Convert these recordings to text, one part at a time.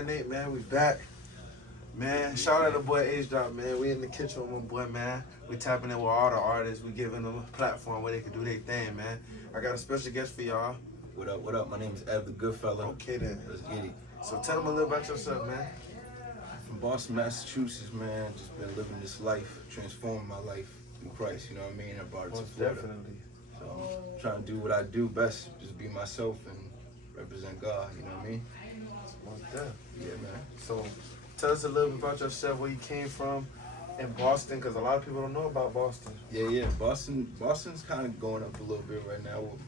boy Nate, man. We back. Man, shout out to boy H Drop, man. We in the kitchen with my boy, man. We tapping in with all the artists. We giving them a platform where they can do their thing, man. I got a special guest for y'all. What up, what up? My name is Ev the Goodfella. Okay then. Let's get it. So tell them a little about yourself, man. From Boston, Massachusetts, man. Just been living this life, transforming my life in Christ, you know what I mean? I brought it to Most Florida. definitely. So I'm trying to do what I do best, just be myself and represent God, you know what I mean? Most definitely. Yeah, man. So tell us a little bit about yourself, where you came from in Boston, because a lot of people don't know about Boston. Yeah. Boston's kind of going up a little bit right now with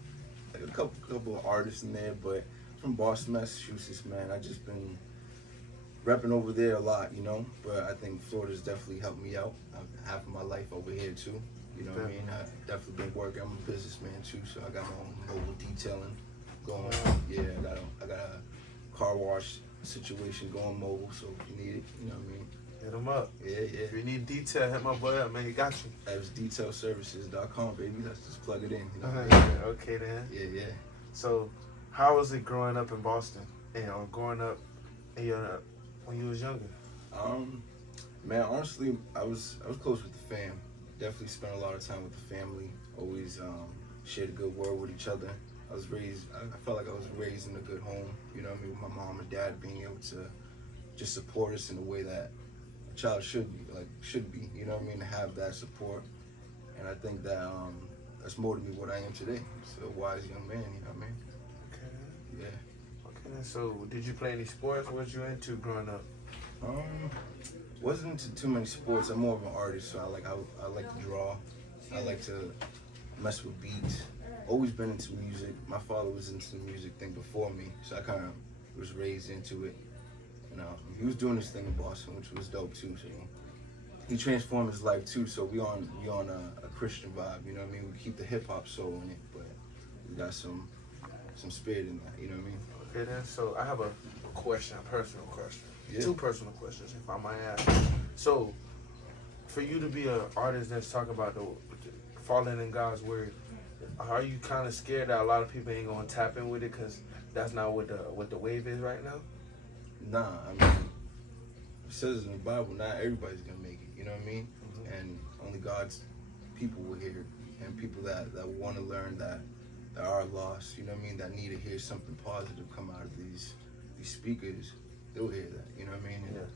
like a couple of artists in there, but from Boston, Massachusetts, man, I just been repping over there a lot, you know. But I think Florida's definitely helped me out. I've half of my life over here too. You know what I mean? I've definitely been working. I'm a businessman too, so I got my own mobile detailing going. Yeah, I got a car wash situation going mobile, so if you need it, you know what I mean? Hit them up. Yeah. If you need detail, hit my boy up, man. He got you. That's detailservices.com, baby. Let's just plug it in. You know? Okay then. Yeah. So, how was it growing up in Boston, or growing up when you was younger? Man, honestly, I was close with the fam. Definitely spent a lot of time with the family. Always shared a good word with each other. I felt like I was raised in a good home. You know what I mean? With my mom and dad being able to just support us in the way that a child should be. You know what I mean? To have that support, and I think that that's molded me what I am today. So a wise young man. You know what I mean? Okay. Yeah. Okay. So, did you play any sports? What was you into growing up? Wasn't into too many sports. I'm more of an artist, so I like to draw. I like to mess with beats. Always been into music. My father was into the music thing before me, so I kind of was raised into it. And he was doing this thing in Boston, which was dope too. So he transformed his life too. So we on a Christian vibe. You know what I mean? We keep the hip hop soul in it, but we got some spirit in that. You know what I mean? Okay then. So I have a question, a personal question. Yeah. Two personal questions, if I might ask. So, for you to be an artist that's talking about the falling in God's word, are you kind of scared that a lot of people ain't gonna tap in with it because that's not what the wave is right now? Nah, I mean, it says in the Bible, not everybody's gonna make it. You know what I mean? Mm-hmm. And only God's people will hear it, and people that want to learn that are lost. You know what I mean? That need to hear something positive come out of these speakers. They'll hear that. You know what I mean? And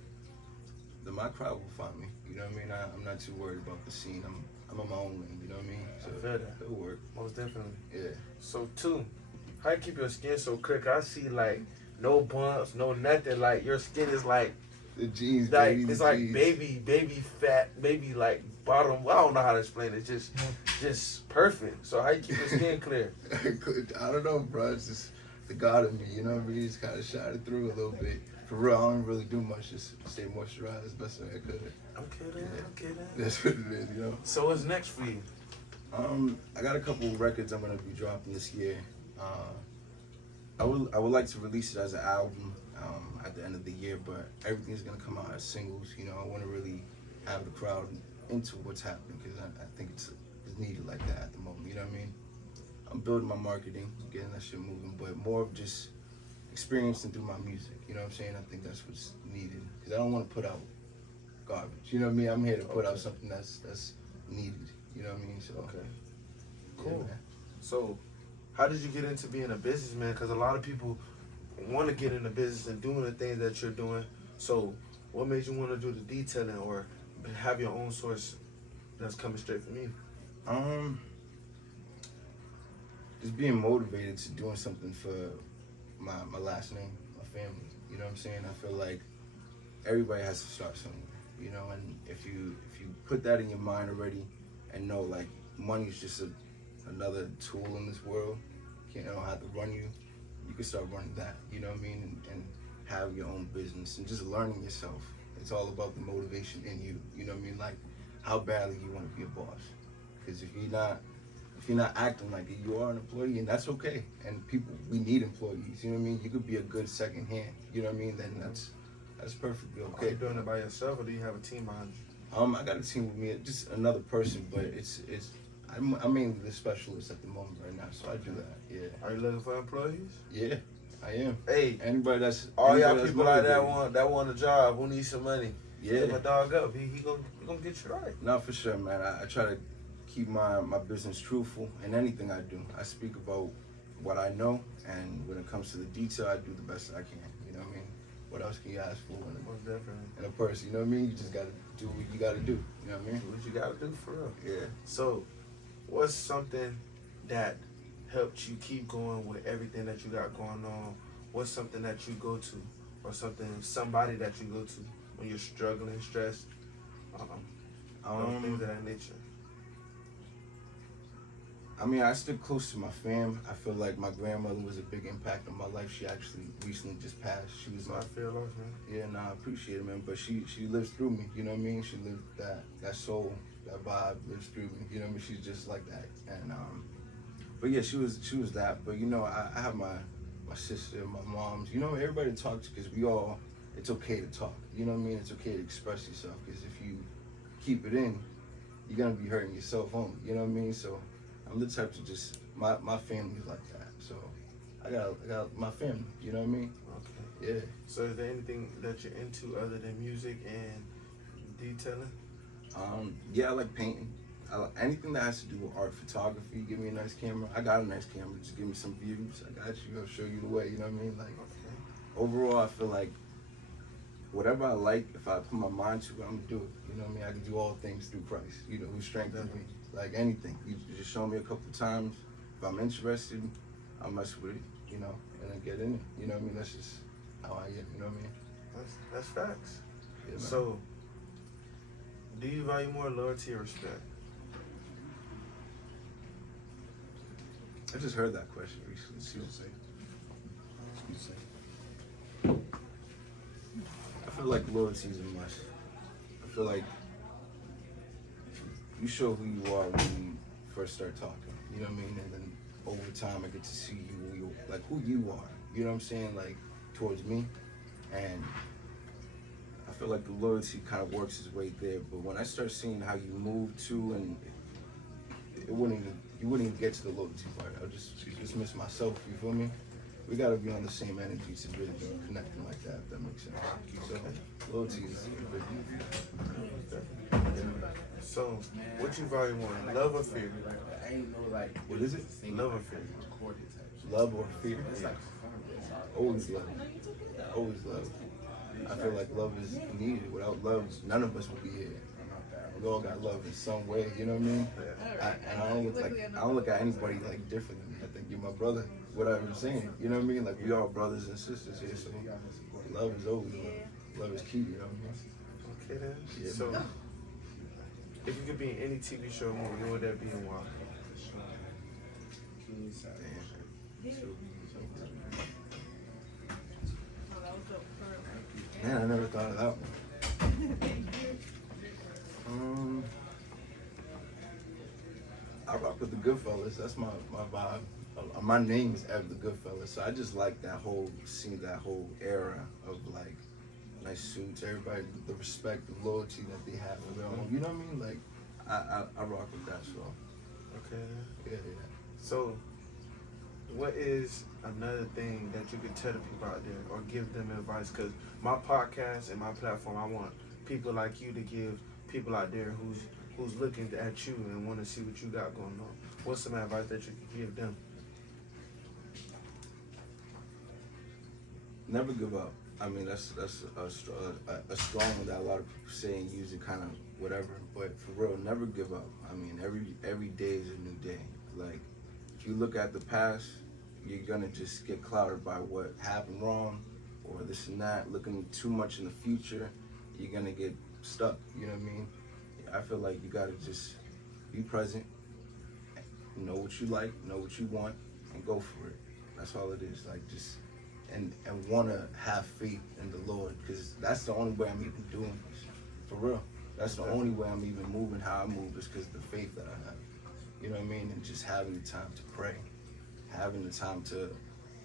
then my crowd will find me. You know what I mean? I'm not too worried about the scene. I'm in my own lane. You know what I mean? So I feel that. it'll work. Most definitely. Yeah. So two, how you keep your skin so clear? I see like no bumps, no nothing. Like your skin is like The jeans, like baby. it's the like jeans. baby fat, baby like bottom. I don't know how to explain it. Just perfect. So how you keep your skin clear? I don't know, bro. It's just the God in me. You know what I mean? Just kind of shot it through a little bit. For real, I don't really do much. Just stay moisturized as best as I could. Okay then. That's what it is, you know. So what's next for you? I got a couple of records I'm gonna be dropping this year. I would like to release it as an album at the end of the year, but everything's gonna come out as singles. You know, I want to really have the crowd into what's happening because I think it's needed like that at the moment. You know what I mean? I'm building my marketing, getting that shit moving, but more of just experiencing through my music. You know what I'm saying? I think that's what's needed because I don't want to put out garbage. You know what I mean? I'm here to put out something that's needed. You know what I mean? So Cool. Yeah, man. So how did you get into being a businessman? Because a lot of people want to get into business and doing the things that you're doing. So what made you want to do the detailing or have your own source that's coming straight from you? Just being motivated to doing something for my last name, my family. You know what I'm saying? I feel like everybody has to start somewhere, you know, and if you put that in your mind already and know like money's just another tool in this world, you don't have to run you can start running that, you know what I mean, and have your own business and just learning yourself. It's all about the motivation in you, you know what I mean, like how badly you want to be a boss. Because if you're not acting like it, you are an employee, and that's okay. And we need employees. You know what I mean? You could be a good second hand. You know what I mean? Then that's perfectly okay. Are you doing it by yourself, or do you have a team behind you? I got a team with me, just another person, but I'm mainly the specialist at the moment right now, so I do that. Yeah. Are you looking for employees? Yeah. I am. Hey, Anybody that's all y'all anybody that's people out there motivated. that want a job, who needs some money, hit Yeah. my dog up. He gonna get you right. No, for sure, man. I try to keep my business truthful in anything I do. I speak about what I know, and when it comes to the detail, I do the best I can. You know what I mean? What else can you ask for Most definitely. in a person? You know what I mean? You just gotta do what you gotta do. You know what I mean? Do what you gotta do for real. Yeah. So, what's something that helped you keep going with everything that you got going on? What's something that you go to, or somebody that you go to when you're struggling, stressed, things of that nature? I mean, I stick close to my fam. I feel like my grandmother was a big impact on my life. She actually recently just passed. She was I feel lost, man. yeah, nah, I appreciate it, man. But she lives through me. You know what I mean? She lived that soul, that vibe lives through me. You know what I mean? She's just like that. And but yeah, she was that. But you know, I have my sister, my moms. You know, everybody to talk to because it's okay to talk. You know what I mean? It's okay to express yourself because if you keep it in, you're gonna be hurting yourself home. You know what I mean? So I'm the type to just my family's like that. So I got my family. You know what I mean? Okay. Yeah. So, is there anything that you're into other than music and detailing? Yeah, I like painting. I like anything that has to do with art, photography. Give me a nice camera. I got a nice camera. Just give me some views. I got you. I'll show you the way. You know what I mean? Like Okay. overall, I feel like whatever I like, if I put my mind to it, I'm gonna do it. You know what I mean? I can do all things through Christ. You know, who strengthens me. Like anything. You just show me a couple times. If I'm interested, I'll mess with it. You know, and then get in it. You know what I mean? That's just how I am. You know what I mean? That's facts. Yeah, man. So, do you value more loyalty or respect? I just heard that question recently. Excuse me. I feel like loyalty is a must. I feel like you show who you are when you first start talking. You know what I mean? And then over time, I get to see who you are. You know what I'm saying? Like towards me, and I feel like the loyalty kind of works its way there. But when I start seeing how you move to, and you wouldn't even get to the loyalty part. I'll just dismiss myself. You feel me? We gotta be on the same energy to really be connecting like that. If that makes sense. So loyalty is big. So, what you value more, love or fear? What is it? Love or fear? Love or fear? Always love. Always love. I feel like love is needed. Without love, none of us would be here. We all got love in some way. You know what I mean? I don't look at anybody like different than me. I think you're my brother. Whatever I'm saying. You know what I mean? Like we all brothers and sisters here. So love is always love. Love is key. You know what I mean? Okay then. Yeah. So, if you could be in any TV show or movie, what would that be and why? Man, I never thought of that one. I rock with the Goodfellas. That's my vibe. My name is Ev the Goodfellas, so I just like that whole scene, that whole era of like nice suits, everybody, the respect, the loyalty that they have for their own. You know what I mean? Like I rock with that. So Okay. yeah. So, what is another thing that you could tell the people out there or give them advice? Because my podcast and my platform, I want people like you to give people out there who's looking at you and want to see what you got going on. What's some advice that you could give them? Never give up. I mean, that's a strong one that a lot of people say and use it kind of whatever. But for real, never give up. I mean, every day is a new day. Like, if you look at the past, you're gonna just get clouded by what happened wrong or this and that. Looking too much in the future, you're gonna get stuck. You know what I mean? I feel like you gotta just be present, know what you like, know what you want, and go for it. That's all it is. Like just and want to have faith in the Lord, because that's the only way I'm even doing this. For real, that's the only way I'm even moving how I move is because of the faith that I have. You know what I mean? And just having the time to pray, having the time to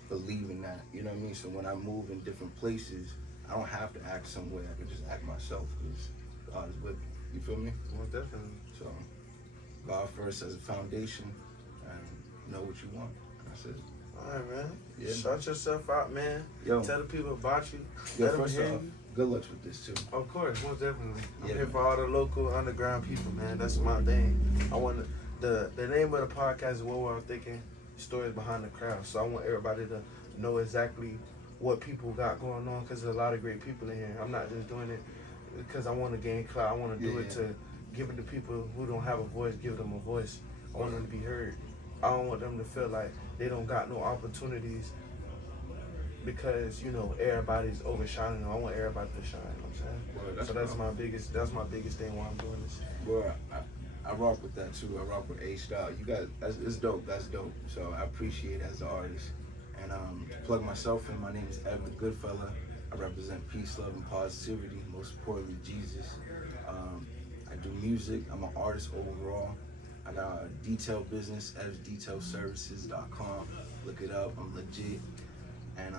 believe in that. You know what I mean? So when I move in different places, I don't have to act some way. I can just act myself because God is with me. You feel me? Well, definitely. So God first as a foundation, and know what you want. That's it. All right, man. Yeah. Shout yourself out, man. Yo, Tell the people about you. yo, Let them first hear off, you. good luck with this too. Of course, most definitely. I'm Yeah, here man. for all the local underground people, man. That's my thing. I want the name of the podcast is What We're All Thinking, Stories Behind the Crowd. So I want everybody to know exactly what people got going on, because there's a lot of great people in here. I'm not just doing it because I want to gain clout. I want to do it to give it to people who don't have a voice, give them a voice. I want them to be heard. I don't want them to feel like they don't got no opportunities because, you know, everybody's overshining. I want everybody to shine, you know what I'm saying? Well, So that's my biggest thing while I'm doing this. Well, I rock with that too. I rock with A-Style. You guys, it's dope. That's dope. So I appreciate it as an artist. And to plug myself in, my name is Evan Goodfella. I represent peace, love, and positivity. Most importantly, Jesus. I do music. I'm an artist overall. I got a detail business, evsdetailservices.com. Look it up. I'm legit. And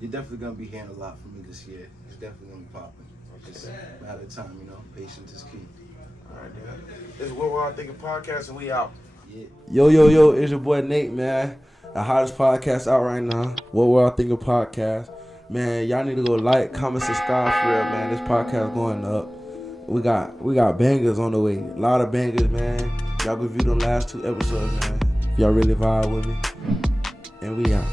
you're definitely gonna be hearing a lot from me this year. It's definitely gonna be popping. Just a matter of time, you know. Patience is key. All right, man. This is What We're All Thinking podcast, and we out. Yeah. Yo, it's your boy Nate, man. The hottest podcast out right now. What We're All Thinking podcast. Man, y'all need to go like, comment, subscribe for real, man. This podcast going up. We got bangers on the way. A lot of bangers, man. Y'all go view them last 2 episodes, man. If y'all really vibe with me. And we out.